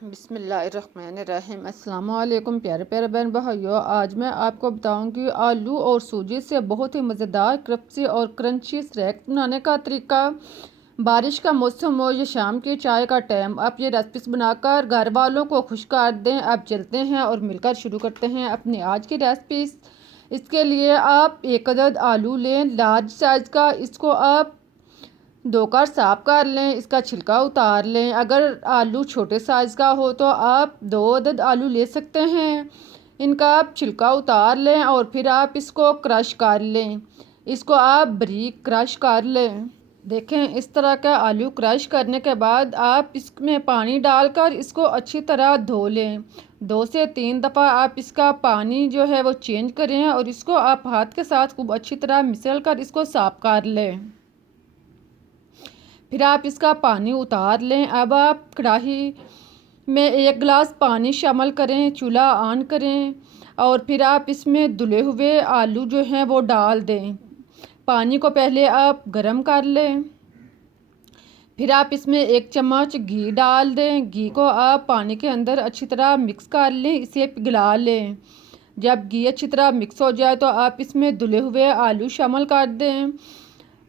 बिस्मिल्लाहिर्रहमानिर्रहीम। अस्सलाम वालेकुम प्यारे प्यारे बहन भाइयों, आज मैं आपको बताऊंगी आलू और सूजी से बहुत ही मज़ेदार क्रिस्पी और क्रंची स्नैक्स बनाने का तरीका। बारिश का मौसम हो या शाम की चाय का टाइम, आप ये रेसिपीज बनाकर घर वालों को खुश कर दें। अब चलते हैं और मिलकर शुरू करते हैं अपनी आज की रेसिपीज। इसके लिए आप एक अदद आलू लें लार्ज साइज़ का। इसको आप धोकर साफ कर लें, इसका छिलका उतार लें। अगर आलू छोटे साइज़ का हो तो आप 2 अदद आलू ले सकते हैं। इनका आप छिलका उतार लें और फिर आप इसको क्रश कर लें। इसको आप बारीक क्रश कर लें। देखें, इस तरह का आलू क्रश करने के बाद आप इसमें पानी डालकर इसको अच्छी तरह धो लें। 2 से 3 दफ़ा आप इसका पानी जो है वो चेंज करें और इसको आप हाथ के साथ खूब अच्छी तरह मिसल कर इसको साफ कर लें। फिर आप इसका पानी उतार लें। अब आप कढ़ाई में 1 गिलास पानी शामिल करें, चूल्हा ऑन करें और फिर आप इसमें धुले हुए आलू जो हैं वो डाल दें। पानी को पहले आप गरम कर लें। फिर आप इसमें 1 चम्मच घी डाल दें। घी को आप पानी के अंदर अच्छी तरह मिक्स कर लें, इसे पिघला लें। जब घी अच्छी तरह मिक्स हो जाए तो आप इसमें धुले हुए आलू शामिल कर दें।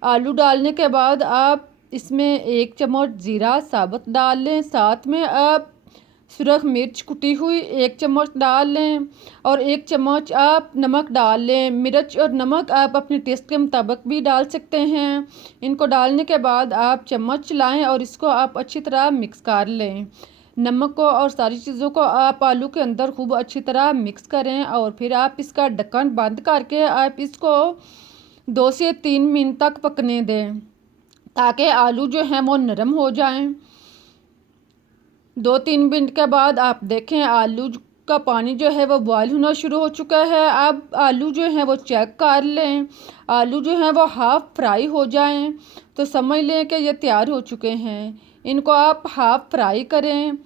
आलू डालने के बाद आप इसमें 1 चम्मच ज़ीरा साबुत डाल लें। साथ में आप सुरख मिर्च कुटी हुई 1 चम्मच डाल लें और 1 चम्मच आप नमक डाल लें। मिर्च और नमक आप अपने टेस्ट के मुताबिक भी डाल सकते हैं। इनको डालने के बाद आप चम्मच चलाएं और इसको आप अच्छी तरह मिक्स कर लें। नमक को और सारी चीज़ों को आप आलू के अंदर खूब अच्छी तरह मिक्स करें और फिर आप इसका ढक्कन बंद करके आप इसको 2 से 3 मिनट तक पकने दें ताकि आलू जो हैं वो नरम हो जाएं। 2-3 मिनट के बाद आप देखें आलू का पानी जो है वो बॉयल होना शुरू हो चुका है। अब आलू जो हैं वो चेक कर लें। आलू जो हैं वो हाफ़ फ्राई हो जाएं तो समझ लें कि ये तैयार हो चुके हैं। इनको आप हाफ़ फ्राई करें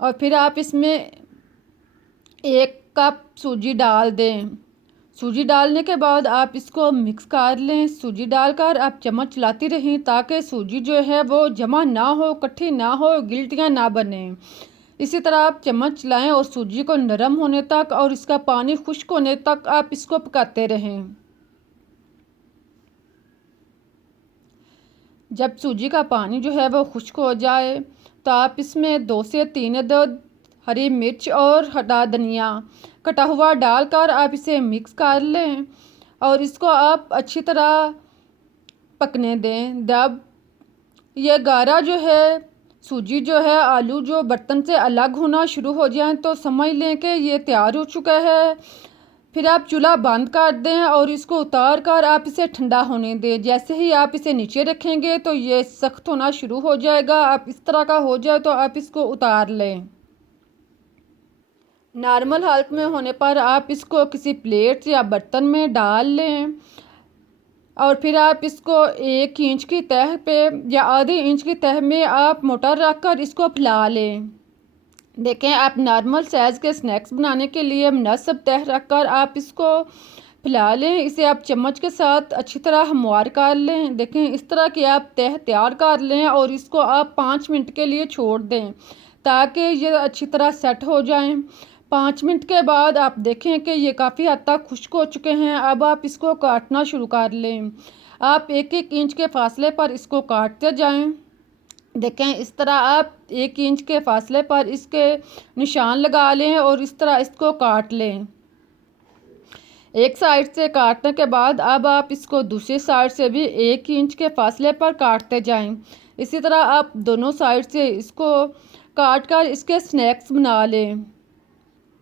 और फिर आप इसमें 1 कप सूजी डाल दें। सूजी डालने के बाद आप इसको मिक्स कर लें। सूजी डालकर आप चम्मच चलाती रहें ताकि सूजी जो है वो जमा ना हो, इकट्ठी ना हो, गिल्टियाँ ना बने। इसी तरह आप चम्मच चलाएं और सूजी को नरम होने तक और इसका पानी खुश्क होने तक आप इसको पकाते रहें। जब सूजी का पानी जो है वो खुश्क हो जाए तो आप इसमें 2 से 3 अदद हरी मिर्च और हरा धनिया कटा हुआ डालकर आप इसे मिक्स कर लें और इसको आप अच्छी तरह पकने दें। जब ये गाढ़ा जो है सूजी जो है आलू जो बर्तन से अलग होना शुरू हो जाए तो समझ लें कि ये तैयार हो चुका है। फिर आप चूल्हा बंद कर दें और इसको उतार कर आप इसे ठंडा होने दें। जैसे ही आप इसे नीचे रखेंगे तो ये सख्त होना शुरू हो जाएगा। आप इस तरह का हो जाए तो आप इसको उतार लें। नॉर्मल हालत में होने पर आप इसको किसी प्लेट या बर्तन में डाल लें और फिर आप इसको 1 इंच की तह पे या आधे इंच की तह में आप मोटर रख कर इसको फैला लें। देखें, आप नॉर्मल साइज़ के स्नैक्स बनाने के लिए मुनासिब तह रख कर आप इसको फैला लें। इसे आप चम्मच के साथ अच्छी तरह हमवार कर लें। देखें, इस तरह की आप तह तैयार कर लें और इसको आप 5 मिनट के लिए छोड़ दें ताकि ये अच्छी तरह सेट हो जाएं। 5 मिनट के बाद आप देखें कि ये काफ़ी हद तक खुश्क हो चुके हैं। अब आप इसको काटना शुरू कर लें। आप 1-1 इंच के फासले पर इसको काटते जाएं। देखें, इस तरह आप 1 इंच के फासले पर इसके निशान लगा लें और इस तरह इसको काट लें। एक साइड से काटने के बाद अब आप इसको दूसरी साइड से भी 1 इंच के फासले पर काटते जाएं। इसी तरह आप दोनों साइड से इसको काट कर इसके स्नैक्स बना लें।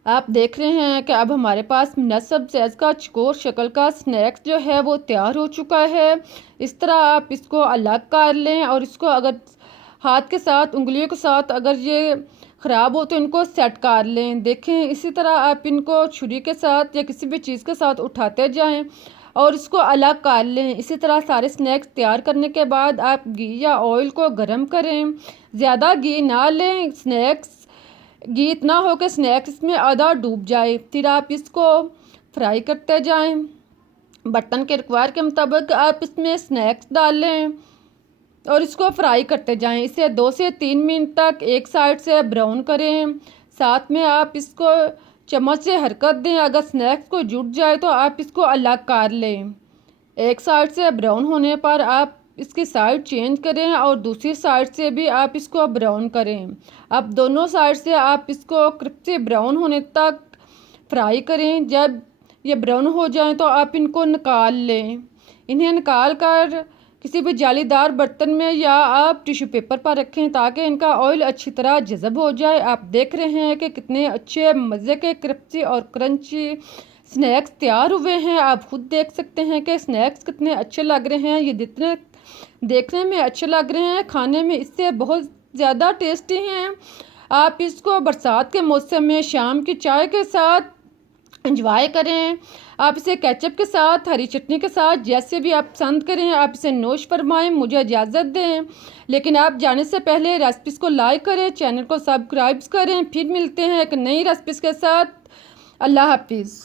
आप देख रहे हैं कि अब हमारे पास मुनासिब साइज़ का चकोर शक्ल का स्नैक्स जो है वो तैयार हो चुका है। इस तरह आप इसको अलग कर लें और इसको अगर हाथ के साथ उंगलियों के साथ अगर ये ख़राब हो तो इनको सेट कर लें। देखें, इसी तरह आप इनको छुरी के साथ या किसी भी चीज़ के साथ उठाते जाएं और इसको अलग कर लें। इसी तरह सारे स्नैक्स तैयार करने के बाद आप घी या ऑयल को गर्म करें। ज़्यादा घी ना लें, घी इतना हो कि स्नैक्स इसमें आधा डूब जाए। फिर आप इसको फ्राई करते जाएं। बर्तन के रिक्वायर के मुताबिक आप इसमें स्नैक्स डाल लें। और इसको फ्राई करते जाएं। इसे 2 से 3 मिनट तक एक साइड से ब्राउन करें। साथ में आप इसको चम्मच से हरकत दें, अगर स्नैक्स को जुट जाए तो आप इसको अलग कर लें। एक साइड से ब्राउन होने पर आप इसकी साइड चेंज करें और दूसरी साइड से भी आप इसको ब्राउन करें। अब दोनों साइड से आप इसको क्रिस्पी ब्राउन होने तक फ्राई करें। जब ये ब्राउन हो जाएं तो आप इनको निकाल लें। इन्हें निकाल कर किसी भी जालीदार बर्तन में या आप टिश्यू पेपर पर रखें ताकि इनका ऑयल अच्छी तरह जज़ब हो जाए। आप देख रहे हैं कि कितने अच्छे मज़े के क्रिस्पी और क्रंची स्नैक्स तैयार हुए हैं। आप खुद देख सकते हैं कि स्नैक्स कितने अच्छे लग रहे हैं। ये जितने देखने में अच्छे लग रहे हैं, खाने में इससे बहुत ज़्यादा टेस्टी हैं। आप इसको बरसात के मौसम में शाम की चाय के साथ एंजॉय करें। आप इसे केचप के साथ, हरी चटनी के साथ, जैसे भी आप पसंद करें आप इसे नोश फरमाएं। मुझे इजाज़त दें, लेकिन आप जाने से पहले रेसिपीज़ को लाइक करें, चैनल को सब्सक्राइब करें। फिर मिलते हैं एक नई रेसिपीज़ के साथ। अल्लाह हाफिज़।